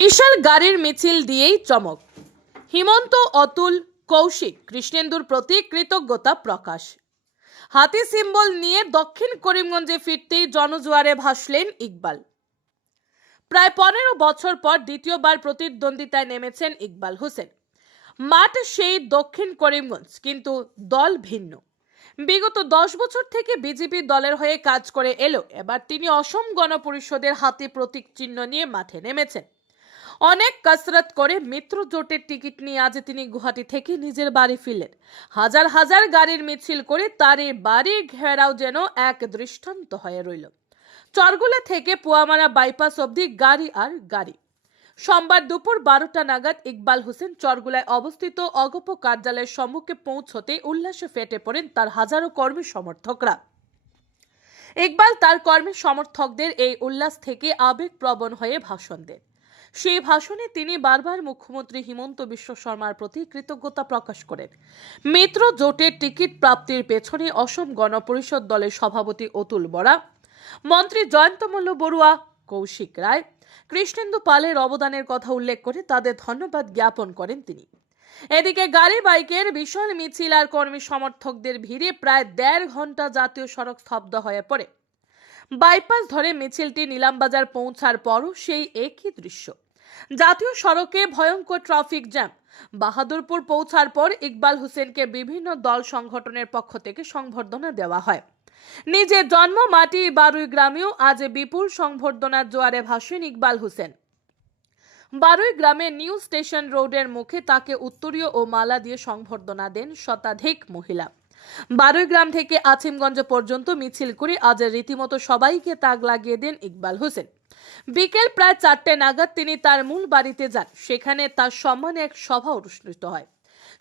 বিশাল গাড়ির মিছিল দিয়েই চমক। হিমন্ত, অতুল, কৌশিক, কৃষ্ণেন্দুর প্রতি কৃতজ্ঞতা প্রকাশ। হাতি সিম্বল নিয়ে দক্ষিণ করিমগঞ্জে ফিরতেই জনজোয়ারে ভাসলেন ইকবাল। প্রায় 15 বছর পর দ্বিতীয়বার প্রতিদ্বন্দ্বিতায় নেমেছেন ইকবাল হোসেন। মাঠ সেই দক্ষিণ করিমগঞ্জ, কিন্তু দল ভিন্ন। বিগত 10 বছর থেকে বিজেপি দলের হয়ে কাজ করে এলো, এবার তিনি অসম গণ পরিষদের হাতি প্রতীক চিহ্ন নিয়ে মাঠে নেমেছেন। অনেক কসরত করে মিত্র জোটের টিকিট নিয়ে আজ তিনি গুয়াহাটি থেকে নিজের বাড়ি ফিরলেন। হাজার হাজার গাড়ির মিছিল করে তার এই বাড়ি ঘেরাও যেন এক দৃষ্টান্ত হয়ে রইল। চরগুলা থেকে পুয়ামারা বাইপাস অবধি গাড়ি আর গাড়ি। সোমবার দুপুর 12টা নাগাদ ইকবাল হোসেন চরগুলায় অবস্থিত অগপ কার্যালয়ের সম্মুখে পৌঁছতে উল্লাসে ফেটে পড়েন তার হাজারো কর্মী সমর্থকরা। ইকবাল তার কর্মী সমর্থকদের এই উল্লাস থেকে আবেগপ্রবণ হয়ে ভাষণ দেন। সেই ভাষণে তিনি বারবার মুখ্যমন্ত্রী হিমন্ত বিশ্ব শর্মার প্রতি কৃতজ্ঞতা প্রকাশ করেন। মিত্র জোটের টিকিট প্রাপ্তির পেছনে অসম গণ পরিষদ দলের সভাপতি অতুল বরা, মন্ত্রী জয়ন্ত মল্ল বড়ুয়া, কৌশিক রায়, কৃষ্ণেন্দু পালের অবদানের কথা উল্লেখ করে তাদের ধন্যবাদ জ্ঞাপন করেন তিনি। এদিকে গাড়ি বাইকের বিশাল মিছিল আর কর্মী সমর্থকদের ভিড়ে প্রায় 1.5 ঘন্টা জাতীয় সড়ক স্তব্ধ হয়ে পড়ে। বাইপাস ধরে মিছিলটি নিলামবাজার পৌঁছার পরও সেই একই দৃশ্য। জাতীয় সড়কে ভয়ঙ্কর ট্রাফিক জ্যাম। বাহাদুরপুর পৌঁছার পর ইকবাল হোসেনকে বিভিন্ন দল সংগঠনের পক্ষ থেকে সংবর্ধনা দেওয়া হয়। নিজের জন্ম মাটি বারুই গ্রামেও আজ বিপুল সংবর্ধনার জোয়ারে ভাসেন ইকবাল হোসেন। বারুই গ্রামে নিউ স্টেশন রোডের মুখে তাকে উত্তরীয় ও মালা দিয়ে সংবর্ধনা দেন শতাধিক মহিলা। বারুই গ্রাম থেকে আজিমগঞ্জ পর্যন্ত মিছিল করে আজ রীতিমতো সবাইকে তাক লাগিয়ে দেন ইকবাল হোসেন। বিকেল প্রায় 4টে নাগাদ তিনি তার মূল বাড়িতে যান। সেখানে তার সম্মানে এক সভা অনুষ্ঠিত হয়।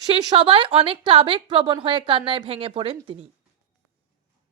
সেই সভায় অনেকটা আবেগপ্রবণ হয়ে কান্নায় ভেঙে পড়েন তিনি।